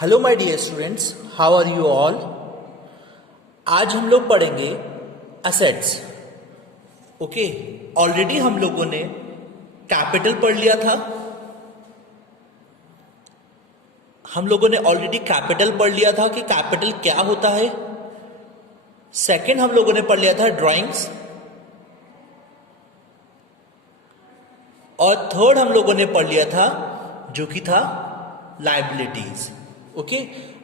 Hello my dear students, how are you all. आज हम लोग पढ़ेंगे एसेट्स। ओके, ऑलरेडी हम लोगों ने कैपिटल पढ़ लिया था। हम लोगों ने ऑलरेडी कैपिटल पढ़ लिया था कि कैपिटल क्या होता है। सेकंड हम लोगों ने पढ़ लिया था ड्राइंग्स, और थर्ड हम लोगों ने पढ़ लिया था जो कि था लायबिलिटीज। ओके,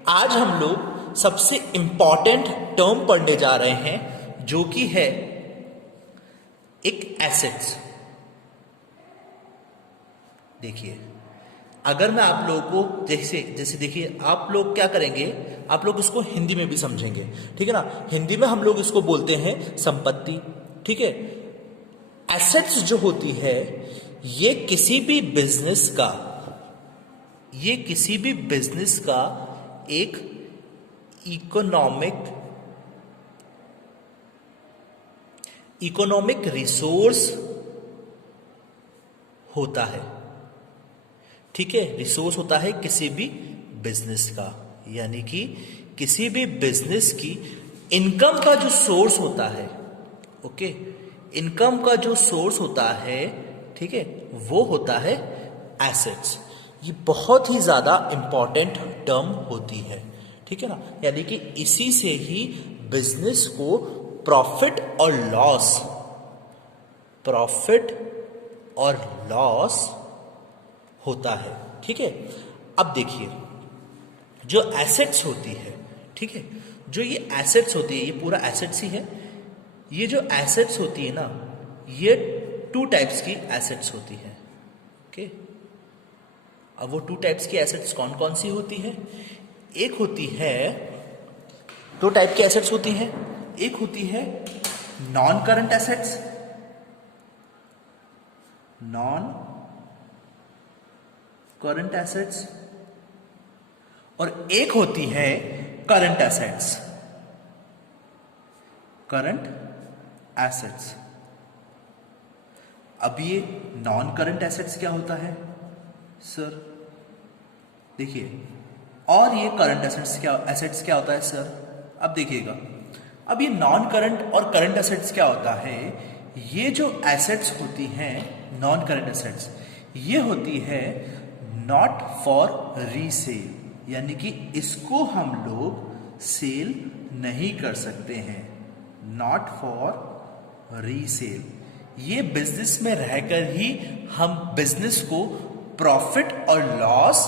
आज हम लोग सबसे इंपॉर्टेंट टर्म पढ़ने जा रहे हैं जो कि है एक एसेट्स। देखिए, अगर मैं आप लोगों को जैसे जैसे देखिए, आप लोग क्या करेंगे, आप लोग इसको हिंदी में भी समझेंगे, ठीक है ना। हिंदी में हम लोग इसको बोलते हैं संपत्ति, ठीक है। एसेट्स जो होती है ये किसी भी बिजनेस का एक इकोनॉमिक रिसोर्स होता है, ठीक है। रिसोर्स होता है किसी भी बिजनेस का, यानी कि किसी भी बिजनेस की इनकम का जो सोर्स होता है, ओके, इनकम का जो सोर्स होता है, ठीक है, वो होता है एसेट्स। ये बहुत ही ज्यादा इंपॉर्टेंट टर्म होती है, ठीक है ना। यानी कि इसी से ही बिजनेस को प्रॉफिट और लॉस होता है, ठीक है। अब देखिए, जो एसेट्स होती है, ठीक है, जो ये एसेट्स होती है, ये पूरा एसेट्स ही है। ये जो एसेट्स होती है ना, ये टू टाइप्स की एसेट्स होती है, ओके। अब वो टू टाइप्स की एसेट्स कौन कौन सी होती है? एक होती है, दो टाइप की एसेट्स होती है। एक होती है नॉन करंट एसेट्स, और एक होती है करंट एसेट्स। अब ये नॉन करंट एसेट्स क्या होता है सर? देखिए, और ये करंट एसेट्स क्या होता है सर? अब देखिएगा, अब ये नॉन करंट और करंट एसेट्स क्या होता है? ये जो एसेट्स होती हैं नॉन करंट एसेट्स, ये होती है नॉट फॉर रीसेल, यानी कि इसको हम लोग सेल नहीं कर सकते हैं। नॉट फॉर रीसेल, ये बिजनेस में रहकर ही हम बिजनेस को प्रॉफिट और लॉस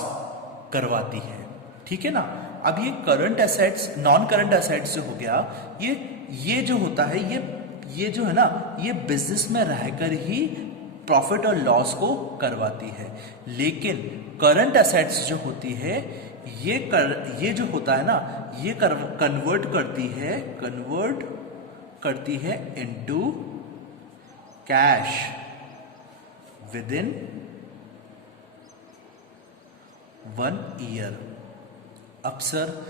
करवाती है, ठीक है ना। अब ये current assets, non current assets जो हो गया, ये जो होता है, ये जो है ना, ये बिजनेस में रहकर ही प्रॉफिट और लॉस को करवाती है। लेकिन करंट एसेट्स जो होती है, ये जो होता है ना, ये कन्वर्ट करती है into cash with in 1 year. अब सर,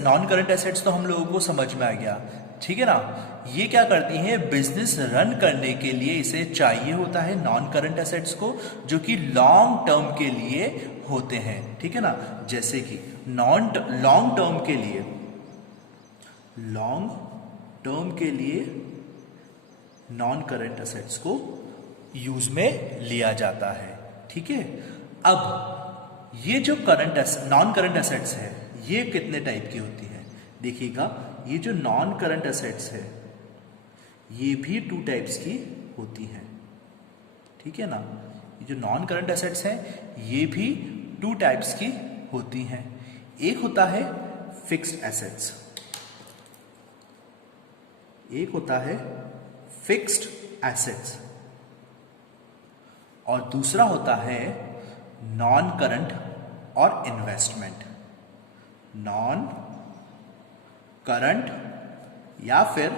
नॉन करंट एसेट्स तो हम लोगों को समझ में आ गया, ठीक है ना। ये क्या करती हैं? बिजनेस रन करने के लिए इसे चाहिए होता है नॉन करंट एसेट्स को, जो कि लॉन्ग टर्म के लिए होते हैं, ठीक है ना। जैसे कि लॉन्ग टर्म के लिए नॉन करंट एसेट्स को यूज में लिया जाता है, ठीक है। अब ये जो नॉन करंट एसेट्स है, ये कितने टाइप की होती है? देखिएगा, ये जो नॉन करंट एसेट्स है, ये भी 2 टाइप्स की होती है, ठीक है ना। ये जो नॉन करंट एसेट्स हैं, ये भी 2 टाइप्स की होती हैं। एक होता है फिक्स्ड एसेट्स, और दूसरा होता है नॉन करंट और इन्वेस्टमेंट। नॉन करंट या फिर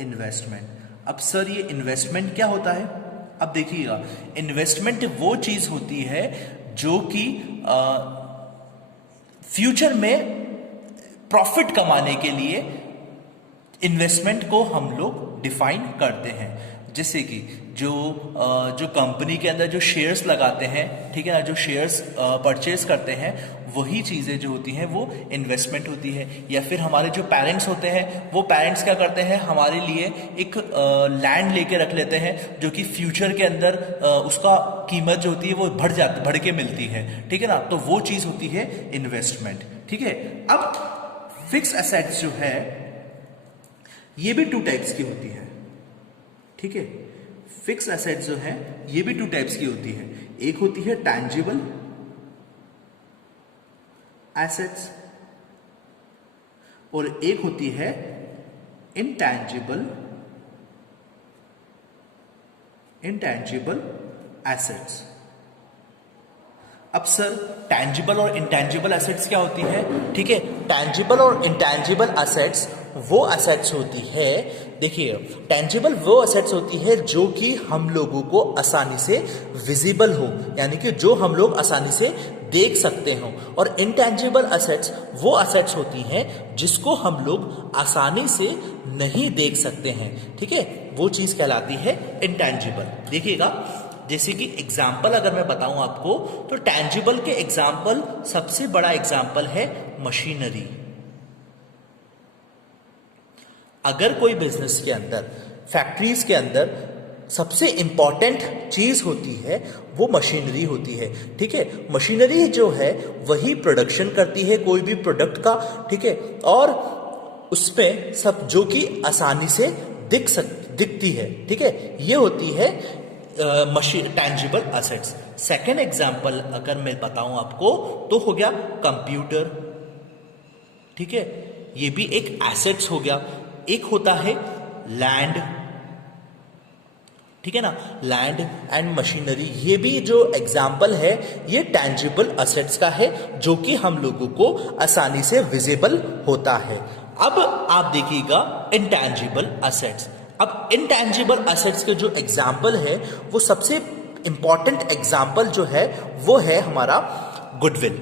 इन्वेस्टमेंट। अब सर, ये इन्वेस्टमेंट क्या होता है? अब देखिएगा, इन्वेस्टमेंट वो चीज होती है जो कि फ्यूचर में प्रॉफिट कमाने के लिए इन्वेस्टमेंट को हम लोग डिफाइन करते हैं। जैसे कि जो कंपनी के अंदर जो शेयर्स लगाते हैं, ठीक है ना, जो शेयर्स परचेज करते हैं, वही चीज़ें जो होती हैं वो इन्वेस्टमेंट होती है। या फिर हमारे जो पेरेंट्स होते हैं, वो पेरेंट्स क्या करते हैं, हमारे लिए एक लैंड लेके रख लेते हैं, जो कि फ्यूचर के अंदर उसका कीमत जो होती है वो बढ़ के मिलती है, ठीक है ना, तो वो चीज़ होती है इन्वेस्टमेंट। ठीक है, अब फिक्स एसेट्स जो है ये भी 2 टाइप्स की होती है। ठीक है, फिक्स एसेट्स जो है ये भी 2 टाइप्स की होती है। एक होती है टैंजिबल एसेट्स और एक होती है इंटैंजिबल एसेट्स। अब सर टैंजिबल और इंटैंजिबल एसेट्स क्या होती है? ठीक है, टैंजिबल और इंटैंजिबल एसेट्स वो एसेट्स होती है, देखिए टैंजिबल वो एसेट्स होती है जो कि हम लोगों को आसानी से विजिबल हो, यानी कि जो हम लोग आसानी से देख सकते हो। और इंटैंजिबल एसेट्स वो एसेट्स होती हैं जिसको हम लोग आसानी से नहीं देख सकते हैं। ठीक है, वो चीज कहलाती है इंटैंजिबल। देखिएगा, जैसे कि एग्जाम्पल अगर मैं बताऊं आपको, तो टैंजिबल के एग्जाम्पल, सबसे बड़ा एग्जाम्पल है मशीनरी। अगर कोई बिजनेस के अंदर, फैक्ट्रीज के अंदर सबसे इंपॉर्टेंट चीज होती है वो मशीनरी होती है। ठीक है, मशीनरी जो है वही प्रोडक्शन करती है कोई भी प्रोडक्ट का। ठीक है, और उसमें सब जो कि आसानी से दिखती है। ठीक है, ये होती है टैंजिबल एसेट्स। सेकेंड एग्जाम्पल अगर मैं बताऊं आपको तो हो गया कंप्यूटर। ठीक है, ये भी एक एसेट्स हो गया। एक होता है लैंड, ठीक है ना, लैंड एंड मशीनरी, ये भी जो एग्जाम्पल है ये टैंजिबल एसेट्स का है जो कि हम लोगों को आसानी से विजिबल होता है। अब आप देखिएगा इंटैंजिबल एसेट्स। अब इंटैंजिबल एसेट्स के जो एग्जाम्पल है वो सबसे इंपॉर्टेंट एग्जाम्पल जो है वो है हमारा गुडविल।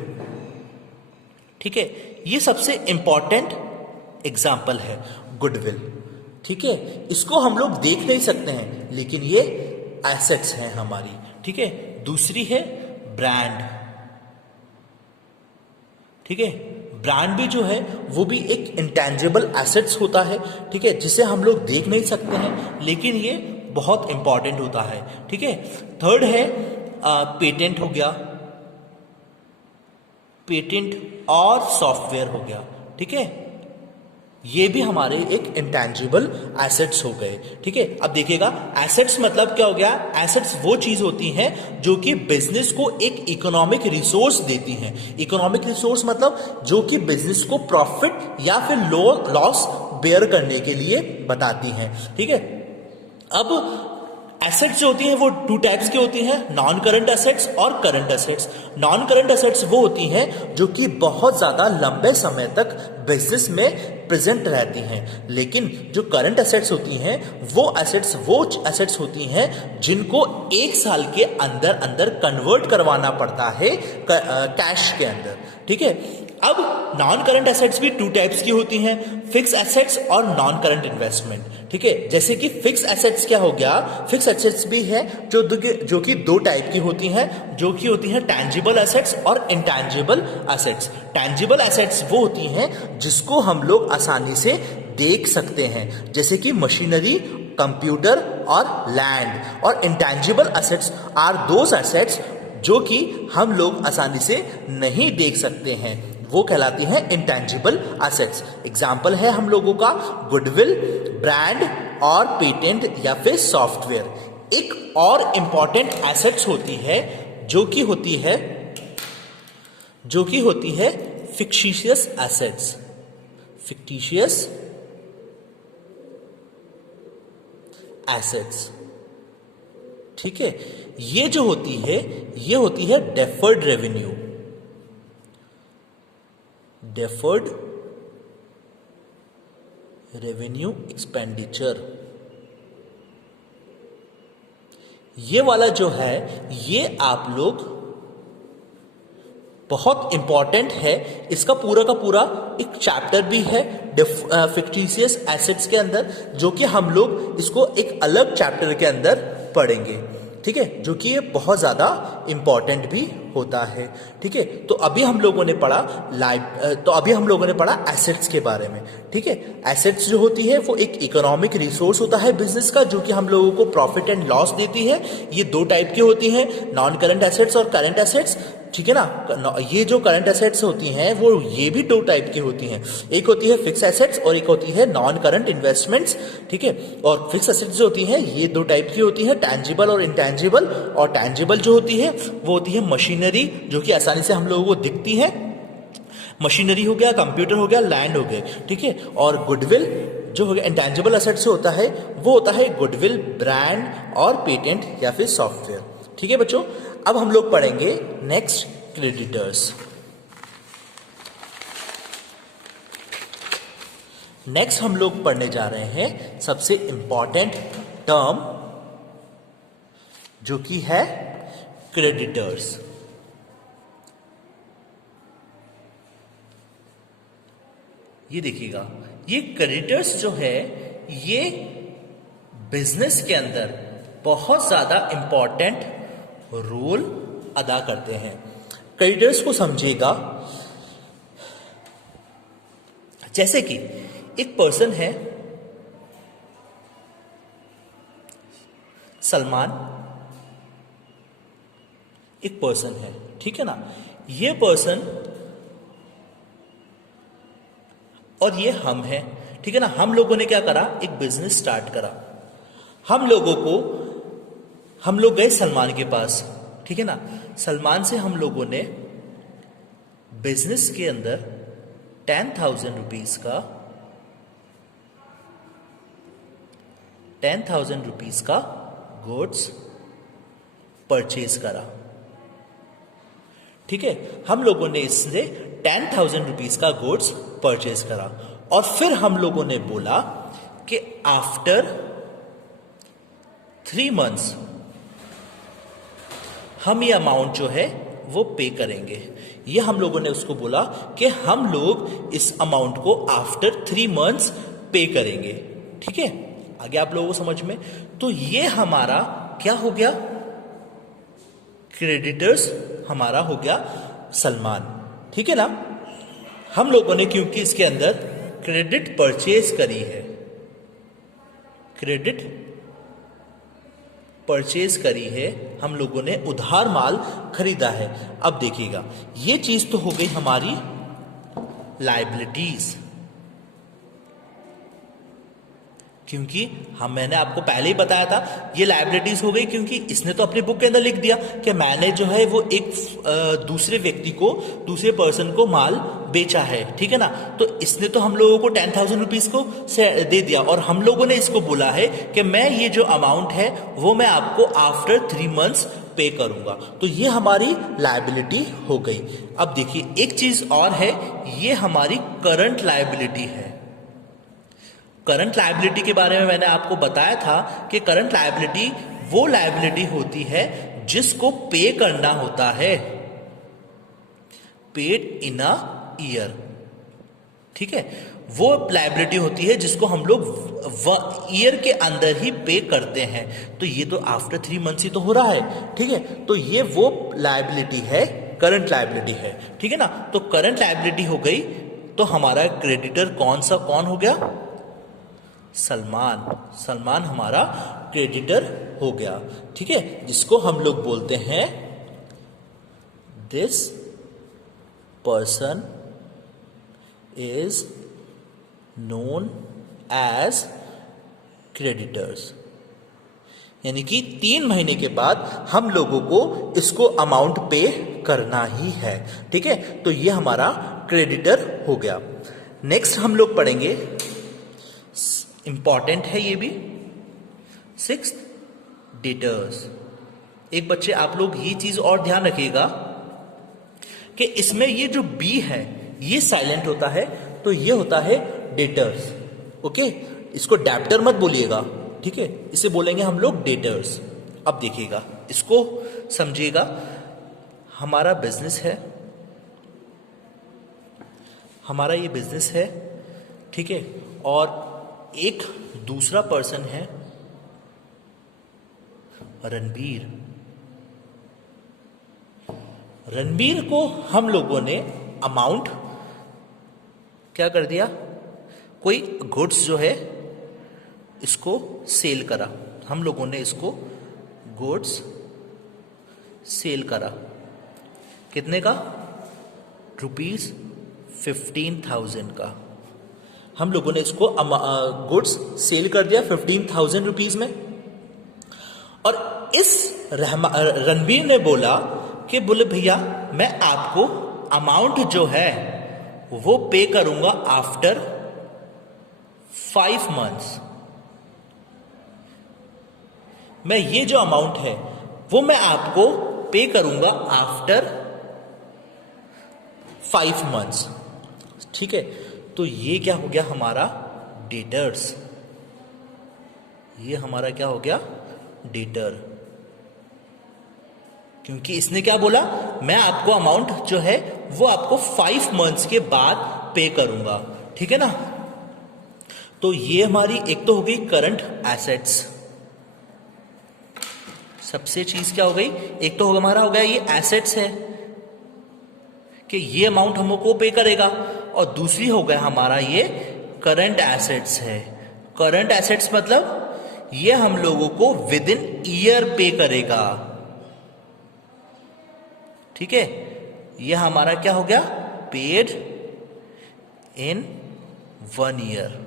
ठीक है, ये सबसे इंपॉर्टेंट एग्जाम्पल है गुडविल। ठीक है, इसको हम लोग देख नहीं सकते हैं लेकिन ये एसेट्स हैं हमारी। ठीक है, दूसरी है ब्रांड। ठीक है, ब्रांड भी जो है वो भी एक इंटैंजिबल एसेट्स होता है। ठीक है, जिसे हम लोग देख नहीं सकते हैं लेकिन ये बहुत इंपॉर्टेंट होता है। ठीक है, थर्ड है पेटेंट हो गया, पेटेंट और सॉफ्टवेयर हो गया। ठीक है, ये भी हमारे एक इंटैंजिबल एसेट्स हो गए। ठीक है, अब देखिएगा एसेट्स मतलब क्या हो गया? एसेट्स वो चीज होती हैं जो कि बिजनेस को एक इकोनॉमिक रिसोर्स देती हैं। इकोनॉमिक रिसोर्स मतलब जो कि बिजनेस को प्रॉफिट या फिर लॉस बेयर करने के लिए बताती हैं। ठीक है, अब एसेट्स जो होती हैं वो 2 टाइप्स की होती हैं, नॉन करंट एसेट्स और current assets. Non current assets वो होती हैं जो कि बहुत ज्यादा लंबे समय तक बिजनेस में प्रेजेंट रहती हैं, लेकिन जो करंट एसेट्स होती हैं वो एसेट्स होती हैं जिनको 1 साल के अंदर अंदर कन्वर्ट करवाना पड़ता है कैश के अंदर। ठीक है, अब नॉन करंट एसेट्स भी 2 टाइप्स की होती हैं, फिक्स एसेट्स और नॉन करंट इन्वेस्टमेंट। ठीक है, जैसे कि फिक्स एसेट्स क्या हो गया? फिक्स एसेट्स भी है जो कि 2 टाइप की होती हैं, जो कि होती हैं टैंजिबल एसेट्स और इंटैंजिबल एसेट्स। टैंजिबल एसेट्स वो होती हैं जिसको हम लोग आसानी से देख सकते हैं, जैसे कि मशीनरी, कंप्यूटर और लैंड। और intangible assets are those assets जो कि हम लोग आसानी से नहीं देख सकते हैं, वो कहलाती हैं इंटैंजिबल एसेट्स। एग्जाम्पल है हम लोगों का गुडविल, ब्रांड और पेटेंट या फिर सॉफ्टवेयर। एक और इंपॉर्टेंट एसेट्स होती है जो कि होती है फिक्टिशियस एसेट्स। Fictitious assets. ठीक है, ये जो होती है ये होती है deferred revenue. Deferred revenue expenditure, ये वाला जो है ये आप लोग बहुत इंपॉर्टेंट है। इसका पूरा का पूरा एक चैप्टर भी है फिक्टिशियस एसेट्स के अंदर, जो कि हम लोग इसको एक अलग चैप्टर के अंदर पढ़ेंगे, ठीक है, जो कि ये बहुत ज़्यादा इंपॉर्टेंट भी होता है, ठीक है। तो अभी हम लोगों ने पढ़ा एसेट्स के बारे में, ठीक है। एसेट्स जो होती है वो एक इकोनॉमिक रिसोर्स होता है बिजनेस का, जो कि हम लोगों को प्रॉफिट एंड लॉस देती है। ये दो टाइप की होती हैं, नॉन करंट एसेट्स और करंट एसेट्स, ठीक है ना। ये जो करंट एसेट्स होती हैं वो ये भी दो टाइप की होती हैं, एक होती है फिक्स एसेट्स और एक होती है नॉन करंट इन्वेस्टमेंट्स, ठीक है। और फिक्स एसेट्स जो होती हैं ये दो टाइप की होती हैं, टैंजिबल और इनटैंजिबल। और टैंजिबल जो होती है वो होती है मशीनरी, जो कि आसानी से हम लोगों को दिखती है, मशीनरी हो गया, कंप्यूटर हो गया, लैंड हो गए, ठीक है। और गुडविल जो हो गया इंटैंजिबल एसेट से होता है, वो होता है गुडविल, ब्रांड और पेटेंट या फिर सॉफ्टवेयर, ठीक है बच्चों। अब हम लोग पढ़ेंगे नेक्स्ट क्रेडिटर्स। नेक्स्ट हम लोग पढ़ने जा रहे हैं सबसे इंपॉर्टेंट टर्म, जो कि है क्रेडिटर्स। ये देखिएगा, ये क्रेडिटर्स जो है ये बिजनेस के अंदर बहुत ज्यादा इंपॉर्टेंट रोल अदा करते हैं। क्रेडिटर्स को समझिएगा, जैसे कि एक पर्सन है सलमान, एक पर्सन है, ठीक है ना। ये पर्सन और ये हम हैं, ठीक है ना। हम लोगों ने क्या करा, एक बिजनेस स्टार्ट करा। हम लोग गए सलमान के पास, ठीक है ना। सलमान से हम लोगों ने बिजनेस के अंदर 10,000 रुपीज का गुड्स परचेज करा, ठीक है। हम लोगों ने इससे 10,000 रुपीज का गुड्स परचेज करा और फिर हम लोगों ने बोला कि आफ्टर 3 months हम ये अमाउंट जो है वो पे करेंगे। ये हम लोगों ने उसको बोला कि हम लोग इस अमाउंट को आफ्टर 3 months पे करेंगे, ठीक है। आगे आप लोगों को समझ में, तो ये हमारा क्या हो गया, क्रेडिटर्स हमारा हो गया सलमान, ठीक है ना। हम लोगों ने क्योंकि इसके अंदर क्रेडिट परचेज करी है, क्रेडिट परचेज करी है, हम लोगों ने उधार माल खरीदा है। अब देखिएगा, ये चीज तो हो गई हमारी लायबिलिटीज, क्योंकि मैंने आपको पहले ही बताया था ये लायबिलिटीज हो गई, क्योंकि इसने तो अपनी बुक के अंदर लिख दिया कि मैंने जो है वो एक दूसरे व्यक्ति को, दूसरे पर्सन को माल बेचा है, ठीक है ना। तो इसने तो हम लोगों को 10,000 रुपीज को दे दिया और हम लोगों ने इसको बोला है कि मैं ये जो अमाउंट है वो मैं आपको आफ्टर 3 months पे करूंगा। तो ये हमारी लायबिलिटी हो गई। अब देखिए एक चीज और है, ये हमारी करंट लायबिलिटी है। करंट लायबिलिटी के बारे में मैंने आपको बताया था कि करंट लायबिलिटी वो लायबिलिटी होती है जिसको पे करना होता है, पेड इन अ ईयर, ठीक है। वो लायबिलिटी होती है जिसको हम लोग ईयर के अंदर ही पे करते हैं। तो ये तो आफ्टर 3 months ही तो हो रहा है, ठीक है। तो ये वो लायबिलिटी है, करंट लायबिलिटी है, ठीक है ना। तो करंट लायबिलिटी हो गई, तो हमारा क्रेडिटर कौन हो गया, सलमान हमारा क्रेडिटर हो गया, ठीक है। जिसको हम लोग बोलते हैं this person is known as creditors, यानी कि 3 महीने के बाद हम लोगों को इसको अमाउंट पे करना ही है, ठीक है। तो ये हमारा क्रेडिटर हो गया। नेक्स्ट हम लोग पढ़ेंगे, इंपॉर्टेंट है ये भी, 6th डेटर्स। एक बच्चे आप लोग ये चीज और ध्यान रखिएगा कि इसमें ये जो बी है ये साइलेंट होता है, तो ये होता है डेटर्स, ओके। इसको डेप्टर मत बोलिएगा, ठीक है, इसे बोलेंगे हम लोग डेटर्स। अब देखिएगा, इसको समझिएगा, हमारा बिजनेस है, हमारा ये बिजनेस है, ठीक है, और एक दूसरा पर्सन है रणबीर। रणबीर को हम लोगों ने अमाउंट क्या कर दिया, कोई गुड्स जो है इसको सेल करा, हम लोगों ने इसको गुड्स सेल करा, कितने का, ₹15,000 का। हम लोगों ने इसको गुड्स सेल कर दिया 15,000 रुपीज में। और इस रणबीर ने बोला कि बोले भैया मैं आपको अमाउंट जो है वो पे करूंगा आफ्टर 5 मंथ्स। मैं ये जो अमाउंट है वो मैं आपको पे करूंगा आफ्टर 5 मंथ्स, ठीक है। तो ये क्या हो गया हमारा डेटर्स, ये हमारा क्या हो गया डेटर, क्योंकि इसने क्या बोला, मैं आपको अमाउंट जो है वो आपको 5 मंथ्स के बाद पे करूंगा, ठीक है ना। तो ये हमारी एक तो हो गई करंट एसेट्स, सबसे चीज क्या हो गई, एक तो हमारा हो गया ये एसेट्स है कि ये अमाउंट हमको पे करेगा, और दूसरी हो गया हमारा ये करंट एसेट्स है। करंट एसेट्स मतलब ये हम लोगों को विद इन ईयर पे करेगा, ठीक है। ये हमारा क्या हो गया, पेड इन 1 ईयर,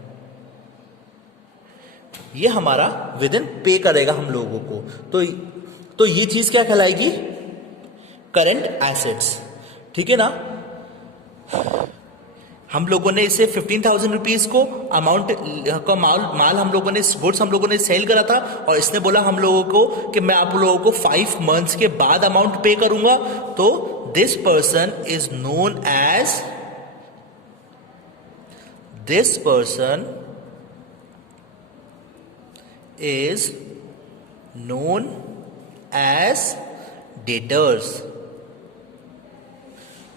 ये हमारा विद इन पे करेगा हम लोगों को। तो ये चीज क्या कहलाएगी, करंट एसेट्स, ठीक है ना। हम लोगों ने इसे 15,000 रुपीज को अमाउंट का माल हम लोगों ने गुड्स हम लोगों ने सेल करा था, और इसने बोला हम लोगों को कि मैं आप लोगों को 5 मंथ्स के बाद अमाउंट पे करूंगा। तो this person is known as, this person is known as debtors,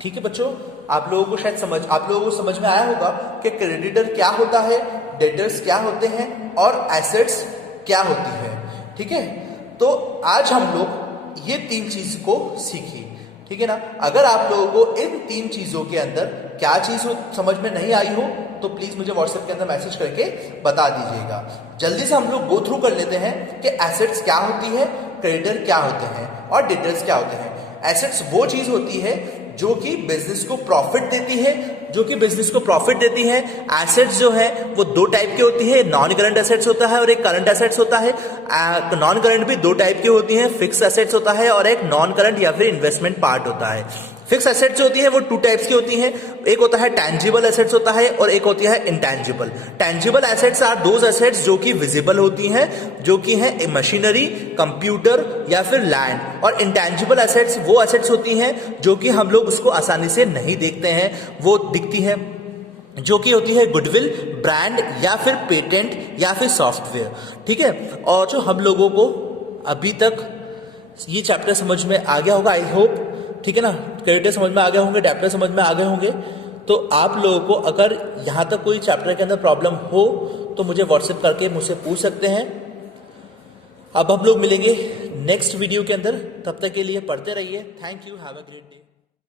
ठीक है बच्चों। आप लोगों को शायद आप लोगों को समझ में आया होगा कि क्रेडिटर क्या होता है, डेटर्स क्या होते हैं, और एसेट्स क्या होती है, ठीक है। तो आज हम लोग ये 3 चीज को सीखी, ठीक है ना। अगर आप लोगों को इन 3 चीजों के अंदर क्या चीज समझ में नहीं आई हो तो प्लीज मुझे व्हाट्सएप के अंदर मैसेज करके बता दीजिएगा। जल्दी से हम लोग गो थ्रू कर लेते हैं कि एसेट्स क्या होती है, क्रेडिटर क्या होते हैं, और डेटर्स क्या होते हैं। एसेट्स वो चीज होती है जो कि बिजनेस को प्रॉफिट देती है, एसेट्स जो है वो 2 टाइप की होती है, नॉन करंट एसेट्स होता है और एक करंट एसेट्स होता है। नॉन करंट भी 2 टाइप की होती हैं, फिक्स एसेट्स होता है और एक नॉन करंट या फिर इन्वेस्टमेंट पार्ट होता है। फिक्स एसेट्स जो होती है वो 2 टाइप्स की होती हैं, एक होता है टैंजिबल एसेट्स होता है और एक होती है intangible. Tangible assets are those assets जो कि विजिबल होती हैं, जो कि हैं मशीनरी, कंप्यूटर या फिर लैंड, और इंटैंजिबल एसेट्स वो एसेट्स होती हैं जो कि हम लोग उसको आसानी से नहीं देखते हैं, वो दिखती है, जो कि होती है गुडविल, ब्रांड या फिर पेटेंट या फिर सॉफ्टवेयर, ठीक है। और जो हम लोगों को अभी तक ये चैप्टर समझ में आ गया होगा, आई होप, ठीक है ना। क्रेडिटर समझ में आ गए होंगे, डेब्टर समझ में आ गए होंगे। तो आप लोगों को अगर यहां तक कोई चैप्टर के अंदर प्रॉब्लम हो तो मुझे व्हाट्सएप करके मुझसे पूछ सकते हैं। अब हम लोग मिलेंगे नेक्स्ट वीडियो के अंदर, तब तक के लिए पढ़ते रहिए। Thank you, have a great day.